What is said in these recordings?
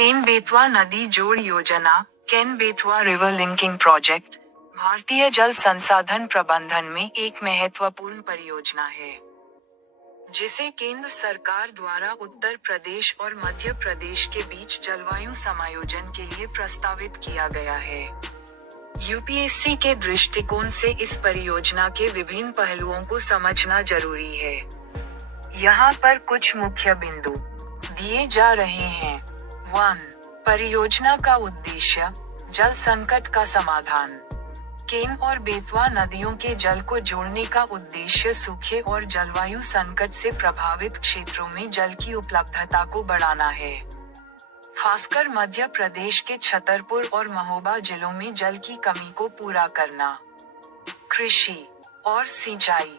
केन बेतवा नदी जोड़ योजना, Ken Betwa river linking project, भारतीय जल संसाधन प्रबंधन में एक महत्वपूर्ण परियोजना है, जिसे केंद्र सरकार द्वारा उत्तर प्रदेश और मध्य प्रदेश के बीच जलवायु समायोजन के लिए प्रस्तावित किया गया है। यूपीएससी के दृष्टिकोण से इस परियोजना के विभिन्न पहलुओं को समझना जरूरी है। यहाँ पर कुछ मुख्य बिंदु दिए जा रहे हैं। 1. परियोजना का उद्देश्य, जल संकट का समाधान। केन और बेतवा नदियों के जल को जोड़ने का उद्देश्य सूखे और जलवायु संकट से प्रभावित क्षेत्रों में जल की उपलब्धता को बढ़ाना है। खासकर मध्य प्रदेश के छतरपुर और महोबा जिलों में जल की कमी को पूरा करना। कृषि और सिंचाई।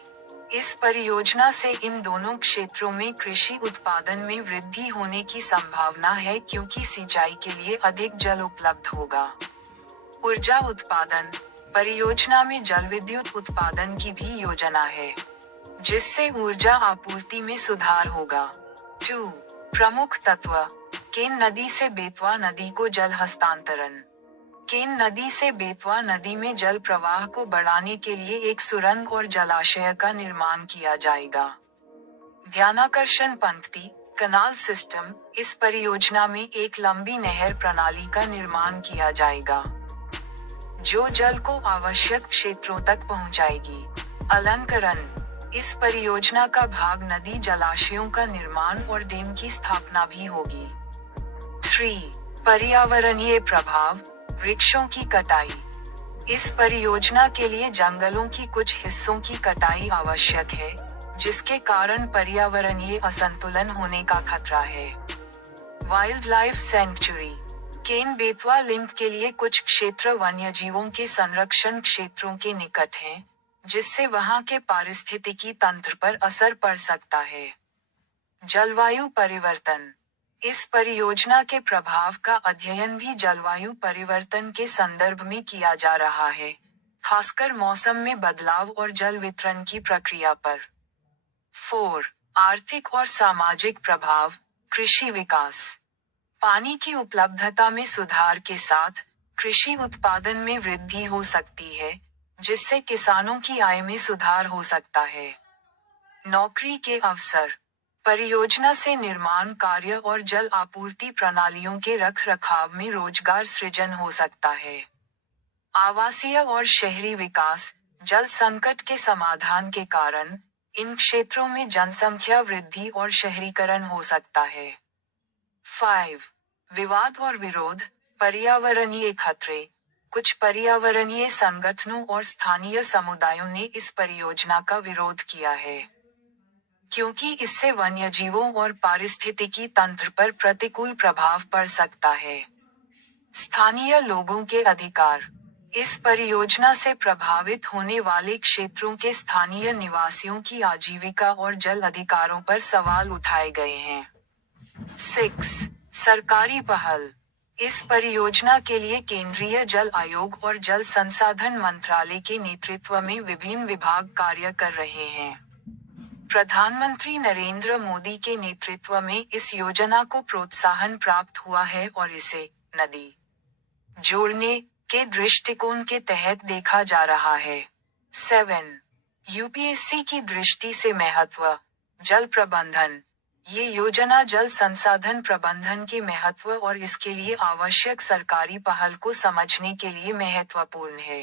इस परियोजना से इन दोनों क्षेत्रों में कृषि उत्पादन में वृद्धि होने की संभावना है, क्योंकि सिंचाई के लिए अधिक जल उपलब्ध होगा। ऊर्जा उत्पादन। परियोजना में जल विद्युत उत्पादन की भी योजना है, जिससे ऊर्जा आपूर्ति में सुधार होगा। 2. प्रमुख तत्व। केन नदी से बेतवा नदी को जल हस्तांतरण। केन नदी से बेतवा नदी में जल प्रवाह को बढ़ाने के लिए एक सुरंग और जलाशय का निर्माण किया जाएगा। ध्यानाकर्षण पंक्ति, कनाल सिस्टम। इस परियोजना में एक लंबी नहर प्रणाली का निर्माण किया जाएगा, जो जल को आवश्यक क्षेत्रों तक पहुंचाएगी। अलंकरण। इस परियोजना का भाग नदी जलाशयों का निर्माण और डैम की स्थापना भी होगी। 3. पर्यावरणीय प्रभाव, वृक्षों की कटाई। इस परियोजना के लिए जंगलों की कुछ हिस्सों की कटाई आवश्यक है, जिसके कारण पर्यावरणीय असंतुलन होने का खतरा है। Wildlife sanctuary. Ken Betwa link के लिए कुछ क्षेत्र वन्यजीवों के संरक्षण क्षेत्रों के निकट हैं, जिससे वहां के पारिस्थितिकी तंत्र पर असर पड़ सकता है। जलवायु परिवर्तन। इस परियोजना के प्रभाव का अध्ययन भी जलवायु परिवर्तन के संदर्भ में किया जा रहा है, खासकर मौसम में बदलाव और जल वितरण की प्रक्रिया पर। 4. आर्थिक और सामाजिक प्रभाव, कृषि विकास। पानी की उपलब्धता में सुधार के साथ कृषि उत्पादन में वृद्धि हो सकती है, जिससे किसानों की आय में सुधार हो सकता है। नौकरी के अवसर। परियोजना से निर्माण कार्य और जल आपूर्ति प्रणालियों के रखरखाव में रोजगार सृजन हो सकता है। आवासीय और शहरी विकास। जल संकट के समाधान के कारण इन क्षेत्रों में जनसंख्या वृद्धि और शहरीकरण हो सकता है। 5. विवाद और विरोध, पर्यावरणीय खतरे। कुछ पर्यावरणीय संगठनों और स्थानीय समुदायों ने इस परियोजना का विरोध किया है, क्योंकि इससे वन्यजीवों और पारिस्थितिकी तंत्र पर प्रतिकूल प्रभाव पड़ सकता है। स्थानीय लोगों के अधिकार। इस परियोजना से प्रभावित होने वाले क्षेत्रों के स्थानीय निवासियों की आजीविका और जल अधिकारों पर सवाल उठाए गए हैं। 6. सरकारी पहल। इस परियोजना के लिए केंद्रीय जल आयोग और जल संसाधन मंत्रालय के नेतृत्व में विभिन्न विभाग कार्य कर रहे हैं। प्रधानमंत्री नरेंद्र मोदी के नेतृत्व में इस योजना को प्रोत्साहन प्राप्त हुआ है और इसे नदी जोड़ने के दृष्टिकोण के तहत देखा जा रहा है। 7. यूपीएससी की दृष्टि से महत्व, जल प्रबंधन। ये योजना जल संसाधन प्रबंधन के महत्व और इसके लिए आवश्यक सरकारी पहल को समझने के लिए महत्वपूर्ण है।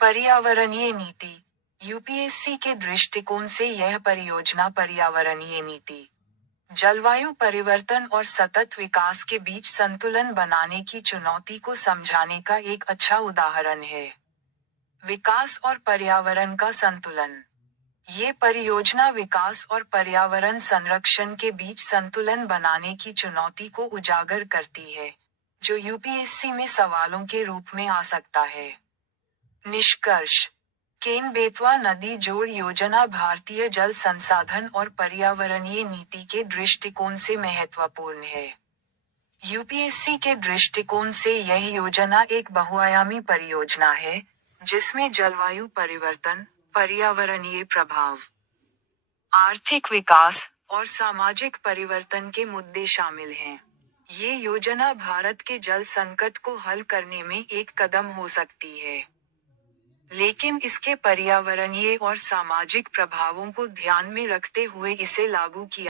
पर्यावरणीय नीति। यूपीएससी के दृष्टिकोण से यह परियोजना पर्यावरणीय नीति, जलवायु परिवर्तन और सतत विकास के बीच संतुलन बनाने की चुनौती को समझाने का एक अच्छा उदाहरण है। विकास और पर्यावरण का संतुलन। ये परियोजना विकास और पर्यावरण संरक्षण के बीच संतुलन बनाने की चुनौती को उजागर करती है, जो यूपीएससी में सवालों के रूप में आ सकता है। निष्कर्ष। केन बेतवा नदी जोड़ योजना भारतीय जल संसाधन और पर्यावरणीय नीति के दृष्टिकोण से महत्वपूर्ण है। यूपीएससी के दृष्टिकोण से यह योजना एक बहुआयामी परियोजना है, जिसमें जलवायु परिवर्तन, पर्यावरणीय प्रभाव, आर्थिक विकास और सामाजिक परिवर्तन के मुद्दे शामिल हैं। ये योजना भारत के जल संकट को हल करने में एक कदम हो सकती है, लेकिन इसके पर्यावरणीय और सामाजिक प्रभावों को ध्यान में रखते हुए इसे लागू किया